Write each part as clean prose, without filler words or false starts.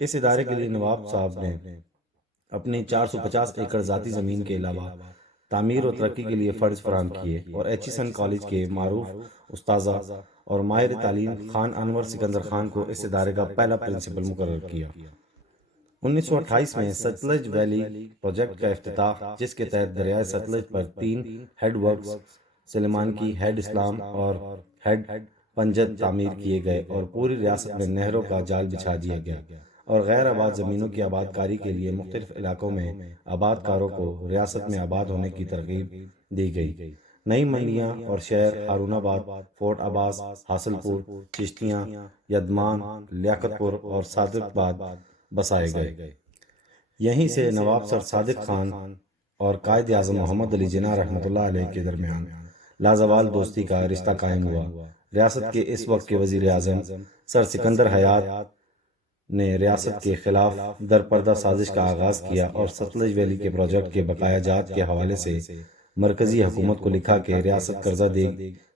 اس ادارے کے لیے نواب صاحب نے اپنی 450 ایکڑ ذاتی زمین کے علاوہ تعمیر و ترقی کے لیے فنڈز فراہم کیے اور ایچیسن کالج کے معروف استاذہ اور ماہر تعلیم خان انور سکندر خان کو اس ادارے کا پہلا پرنسپل مقرر کیا۔ 1928 میں ستلج ویلی پروجیکٹ کا افتتاح، جس کے تحت دریائے ستلج پر 3 ہیڈ ورکس سلیمان کی، ہیڈ اسلام اور ہیڈ پنجد تعمیر کیے گئے اور پوری ریاست میں نہروں کا جال بچھا دیا گیا اور غیر آباد زمینوں کی آباد کاری کے لیے مختلف علاقوں میں آباد کاروں کو ریاست میں آباد ہونے کی ترغیب دی گئی۔ نئی منڈیاں اور شہر ہارون آباد، فورٹ عباس، حاصل پور، چشتیاں، یدمان، لیاقت پور اور صادق آباد بسائے گئے۔ یہیں سے نواب سر صادق خان اور قائد اعظم محمد علی جناح رحمۃ اللہ علیہ کے درمیان لازوال دوستی کا رشتہ قائم ہوا۔ ریاست کے اس وقت کے وزیر اعظم سر سکندر حیات نے ریاست کے خلاف درپردہ سازش کا آغاز کیا اور ستلج ویلی کے پروجیکٹ کے بقایا جات کے حوالے سے مرکزی حکومت کو لکھا کہ ریاست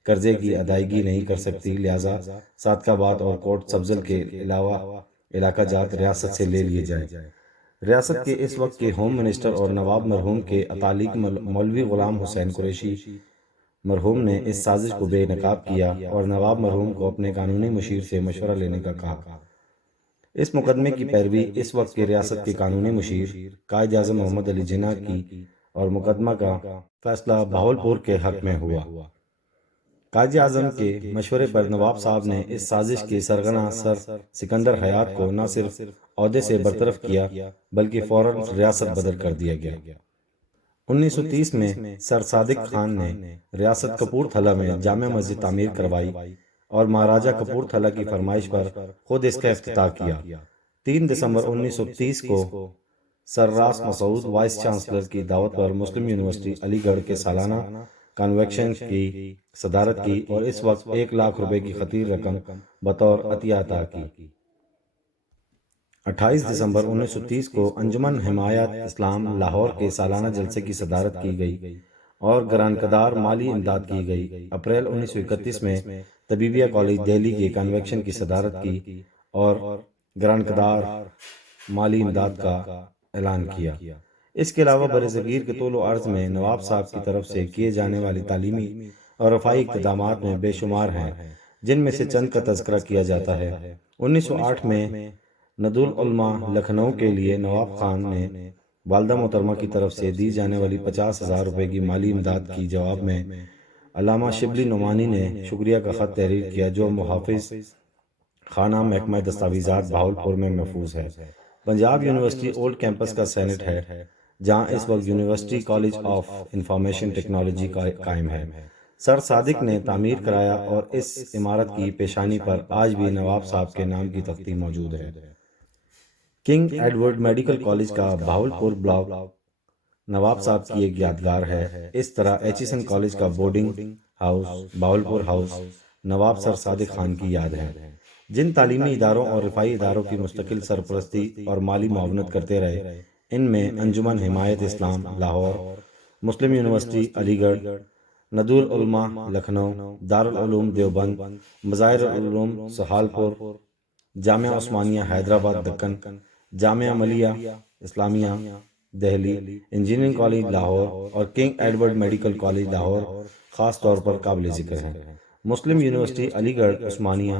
قرضے کی ادائیگی نہیں کر سکتی، لہذا صادق آباد اور کوٹ سبزل کے علاوہ علاقہ جات ریاست سے لے لیے جائیں۔ ریاست کے اس وقت کے ہوم منسٹر اور نواب مرحوم کے اتالق مولوی غلام حسین قریشی مرحوم نے اس سازش کو بے نقاب کیا اور نواب مرحوم کو اپنے قانونی مشیر سے مشورہ لینے کا کہا۔ اس مقدمے کی پیروی اس وقت کے ریاست کے قانونی مشیر قائد اعظم محمد علی جناح کی اور مقدمہ کا فیصلہ بہاولپور کے حق میں ہوا۔ قائد اعظم کے مشورے پر نواب صاحب نے اس سازش کے سرغنہ سر سکندر حیات کو نہ صرف عہدے سے برطرف کیا بلکہ فوراً ریاست بدر کر دیا گیا۔ 1930 میں سر صادق خان نے ریاست کپور تھلہ میں جامع مسجد تعمیر کروائی اور مہاراجہ کپور تھلہ کی فرمائش پر خود اس کا افتتاح کیا۔ 3 دسمبر 1930 کو سر راس مسعود وائس چانسلر کی دعوت پر مسلم یونیورسٹی علی گڑھ کے سالانہ کنونشن کی صدارت کی اور اس وقت 1 لاکھ روپے کی خطیر رقم بطور عطیہ عطا کی۔ 28 دسمبر 1930 کو انجمن حمایت اسلام لاہور کے سالانہ جلسے کی صدارت کی گئی اور گرانقدار مالی امداد کی گئی۔ اپریل 1931 میں طبیبیہ کالج دہلی کے کنونشن کی صدارت کی اور گرانقدار مالی امداد کا اعلان کیا۔ اس کے علاوہ برصغیر کے طول و عرض میں نواب صاحب کی طرف سے کیے جانے والی تعلیمی اور رفاہی اقدامات میں بے شمار ہیں، جن میں سے چند کا تذکرہ کیا جاتا ہے۔ 1908 میں ندوالعلماء لکھنؤ کے لیے نواب خان نے والدہ محترمہ کی طرف سے دی جانے والی 50,000 روپے کی مالی امداد کی جواب میں علامہ شبلی نعمانی نے شکریہ کا خط تحریر کیا، جو محافظ خانہ محکمہ دستاویزات بہاولپور میں محفوظ ہے۔ پنجاب یونیورسٹی اولڈ کیمپس کا سینٹ ہے، جہاں اس وقت university college of information technology قائم ہے۔ سر صادق نے تعمیر کرایا اور اس عمارت کی پیشانی پر آج بھی نواب صاحب کے نام کی تختی موجود ہے۔ کنگ ایڈورڈ میڈیکل کالج کا بہاولپور بلاک نواب صاحب کی ایک یادگار ہے۔ اس طرح ایچیسن کالج کا بورڈنگ ہاؤس بہاولپور ہاؤس نواب سر صادق خان کی یاد ہے۔ جن تعلیمی اداروں اور رفاہی اداروں کی مستقل سرپرستی اور مالی معاونت کرتے رہے، ان میں انجمن حمایت اسلام لاہور، مسلم یونیورسٹی علی گڑھ، ندوالعلماء لکھنؤ، دارالعلوم دیوبند، مظاہر العلوم سہالپور، جامعہ عثمانیہ حیدرآباد دکن، جامعہ ملیہ اسلامیہ دہلی، انجینئرنگ کالج لاہور اور king Edward medical college Lahore خاص طور پر قابل ذکر ہے۔ مسلم university Aligarh, Osmania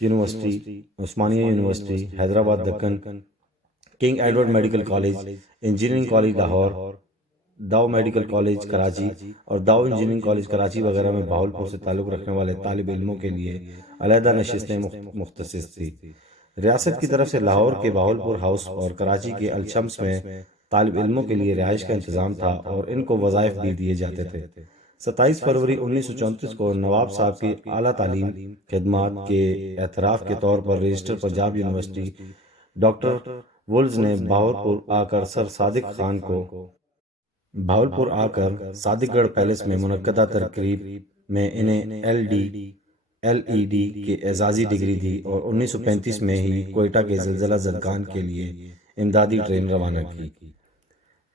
university Hyderabad Deccan, King Edward medical college, engineering college Lahore, Dow medical college Karachi اور داؤ انجینئرنگ کالج کراچی وغیرہ میں بہاولپور سے تعلق رکھنے والے طالب علموں کے لیے علیحدہ نشستیں مختص تھی۔ ریاست کی طرف سے لاہور کے بہاولپور ہاؤس اور کراچی کے الشمس میں طالب علموں کے لیے رہائش کا انتظام تھا اور ان کو وظائف بھی دیے جاتے تھے۔ 27 فروری 1934 کو نواب صاحب کی اعلیٰ تعلیم خدمات کے اعتراف کے طور پر رجسٹر پنجاب یونیورسٹی ڈاکٹر وولز نے بہاولپور آ کر صادق گڑھ پیلس میں منعقدہ تقریب میں انہیں LED کے اعزازی ڈگری دی اور 1935 میں ہی کوئٹہ کے زلزلہ زدگان کے لیے امدادی ٹرین روانہ کی۔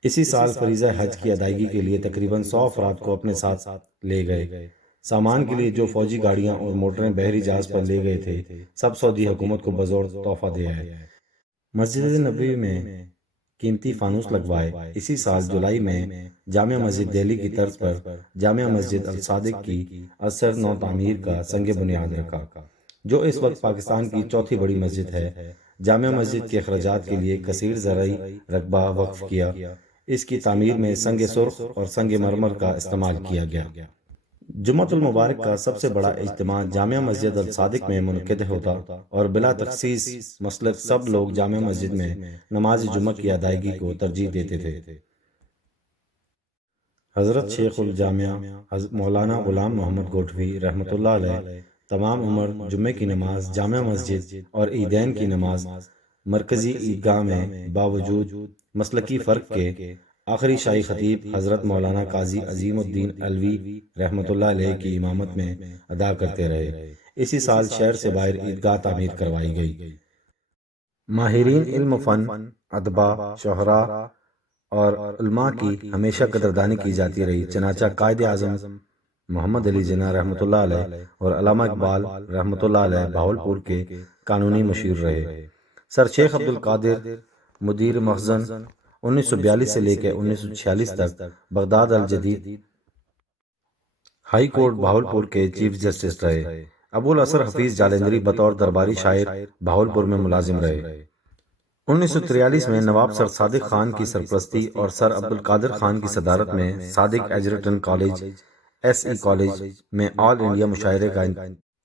اسی سال فریضہ حج کی ادائیگی کے لیے تقریباً 100 افراد کو اپنے ساتھ لے گئے۔ سامان کے لیے جو فوجی گاڑیاں اور موٹریں بحری جہاز پر لے گئے تھے، سب سعودی حکومت کو بذور تحفہ دے آئے۔ مسجد نبوی میں قیمتی فانوس لگوائے۔ اسی سال جولائی میں جامع مسجد دہلی کی طرز پر جامع مسجد الصادق کی اثر نو تعمیر کا سنگ بنیاد رکھا، جو اس وقت پاکستان کی چوتھی بڑی مسجد ہے۔ جامع مسجد کے اخراجات کے لیے کثیر زرعی رقبہ وقف کیا۔ اس کی تعمیر میں سنگ سرخ اور سنگ مرمر کا استعمال کیا گیا۔ جمعۃ المبارک کا سب سے بڑا اجتماع جامع مسجد الصادق میں منعقد ہوتا اور بلا تخصیص مسلک سب لوگ جامع مسجد میں نماز جمعہ کی ادائیگی کو ترجیح دیتے تھے۔ حضرت شیخ الجامعہ مولانا غلام محمد گوٹھوی رحمۃ اللہ علیہ تمام عمر جمعے کی نماز جامع مسجد اور عیدین کی نماز مرکزی عیدگاہ میں باوجود مسلکی فرق کے آخری شاہی خطیب حضرت مولانا قاضی عظیم الدین علوی رحمۃ اللہ علیہ کی امامت میں ادا کرتے رہے۔ اسی سال شہر سے باہر عیدگاہ تعمیر کروائی گئی۔ ماہرین علم و فن، ادباء، شعراء اور علماء کی ہمیشہ قدردانی کی جاتی رہی، چنانچہ قائد اعظم محمد علی جناح رحمۃ اللہ علیہ اور علامہ اقبال رحمۃ اللہ علیہ بہاولپور کے قانونی مشیر رہے۔ سر شیخ عبد القادر مدیر مخزن 1942 سے لے کے 1946 تک بغداد الجدید ہائی کورٹ بہاولپور کے چیف جسٹس رہے۔ ابو الاثر حفیظ جالندری بطور درباری شاعر بہاولپور میں ملازم رہے۔ 1943 میں نواب سر صادق خان کی سرپرستی اور سر عبد القادر خان کی صدارت میں Sadiq Egerton college S E college میں آل انڈیا مشاعرے کا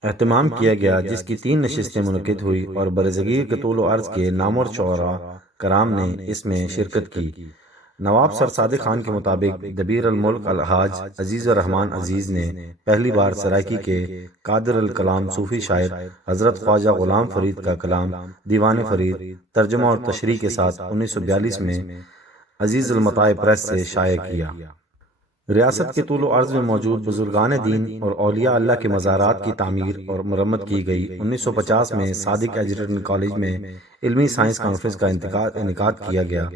اہتمام کیا گیا، جس کی 3 نشستیں منعقد ہوئی اور برصغیر کے طول و عرض کے نامور شعراء کرام نے اس میں شرکت کی۔ نواب سر صادق خان کے مطابق دبیر الملک الحاج عزیز الرحمن عزیز نے پہلی بار سرائکی کے قادر الکلام صوفی شاعر حضرت خواجہ غلام فرید کا کلام دیوان فرید ترجمہ اور تشریح کے ساتھ 1942 میں عزیز المطاع پریس سے شائع کیا۔ ریاست کے طول و عرض میں موجود بزرگان دین اور اولیاء اللہ کے مزارات کی تعمیر اور مرمت کی گئی۔ 1950 میں صادق ایجرٹن کالج میں علمی سائنس کانفرنس کا انعقاد کیا گیا،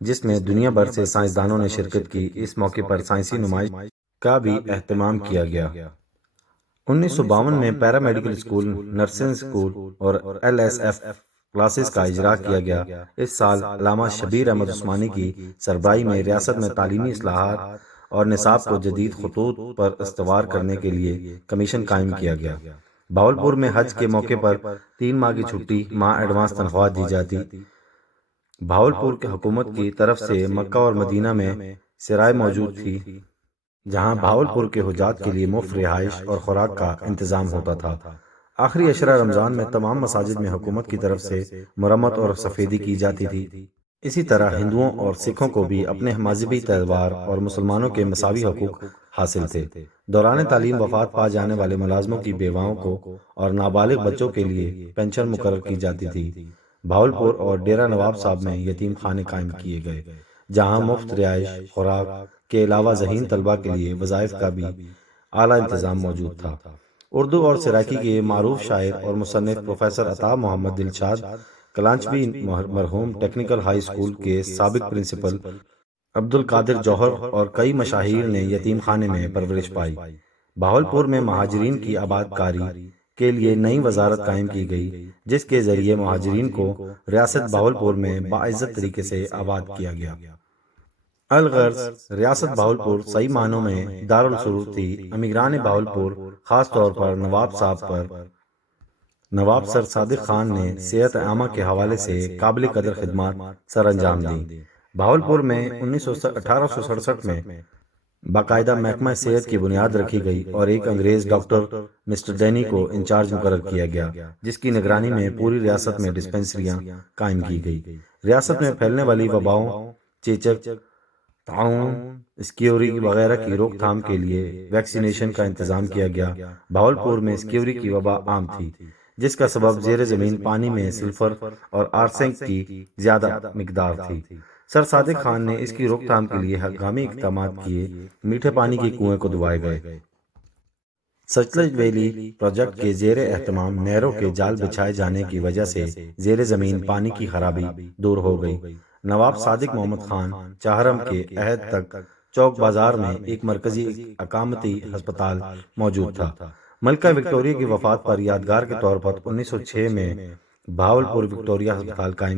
جس میں دنیا بھر سے سائنسدانوں نے شرکت کی۔ اس موقع پر سائنسی نمائش کا بھی اہتمام کیا گیا۔ 1952 میں پیرا میڈیکل اسکول، نرسنگ اسکول اور ایل ایس ایف کلاسز کا اجرا کیا گیا۔ اس سال علامہ شبیر احمد عثمانی کی سربراہی میں ریاست میں تعلیمی اصلاحات اور نصاب کو جدید خطوط پر استوار کرنے کے لیے کمیشن قائم کیا گیا۔ بہاولپور میں حج کے موقع پر 3 ماہ کی چھٹی ماہ ایڈوانس تنخواہ دی جاتی۔ بہاولپور کی حکومت کی طرف سے مکہ اور مدینہ میں سرائے موجود تھی، جہاں بہاولپور کے حجاج کے لیے مفت رہائش اور خوراک کا انتظام ہوتا تھا۔ آخری عشرہ رمضان میں تمام مساجد میں حکومت کی طرف سے مرمت اور سفیدی کی جاتی تھی۔ اسی طرح ہندوؤں اور سکھوں کو بھی اپنے مذہبی تہوار اور مسلمانوں کے مساوی حقوق حاصل تھے۔ دوران تعلیم وفات پا جانے والے ملازموں کی بیواؤں کو اور نابالغ بچوں کے لیے پینشن مقرر کی جاتی تھی۔ بہاولپور اور ڈیرہ نواب صاحب میں یتیم خانے قائم کیے گئے، جہاں مفت رہائش، خوراک کے علاوہ ذہین طلبہ کے لیے وظائف کا بھی اعلیٰ انتظام موجود تھا۔ اردو اور سرائکی کے معروف شاعر اور مصنف پروفیسر عطا محمد دلشاد کلانچوی مرحوم ٹیکنیکل ہائی اسکول کے سابق پرنسپل عبد القادر جوہر اور کئی مشاہیر نے یتیم خانے میں پرورش پائی۔ بہاولپور میں مہاجرین کی آباد کاری کے لیے نئی وزارت قائم کی گئی، جس کے ذریعے مہاجرین کو ریاست بہاولپور میں باعزت طریقے سے آباد کیا گیا۔ الغرض ریاست بہاولپور صحیح معنوں میں دارالسرور تھی۔ امیران بہاولپور، خاص طور پر نواب سر صادق خان نے صحت عامہ کے حوالے سے قابل قدر خدمات سر انجام دیں۔ بہاولپور میں 1867 میں باقاعدہ محکمہ صحت کی بنیاد رکھی گئی اور ایک انگریز ڈاکٹر مسٹر ڈینی کو انچارج مقرر کیا گیا، جس کی نگرانی میں پوری ریاست میں ڈسپنسریاں قائم کی گئی۔ ریاست میں پھیلنے والی وباؤں، چیچک، طاعون، اسکیوری وغیرہ کی روک تھام کے لیے ویکسینیشن کا انتظام کیا گیا۔ بہاولپور میں اسکیوری کی وبا عام تھی، جس کا سبب زیر زمین پانی میں سلفر اور آرسینک کی زیادہ مقدار تھی۔ سر صادق خان نے اس کی روک تھام کے لیے ہنگامی اقدامات کیے۔ میٹھے پانی کے کنویں کو دبائے گئے۔ سچلج ویلی پروجیکٹ کے زیر اہتمام نہروں کے جال بچھائے جانے کی وجہ سے زیر زمین پانی کی خرابی دور ہو گئی۔ نواب صادق محمد خان چہارم کے عہد تک چوک بازار میں ایک مرکزی اقامتی ہسپتال موجود تھا۔ ملکہ وکٹوریہ کی وفات پر یادگار کے طور پر 1906 میں بہاولپور وکٹوریہ ہسپتال قائم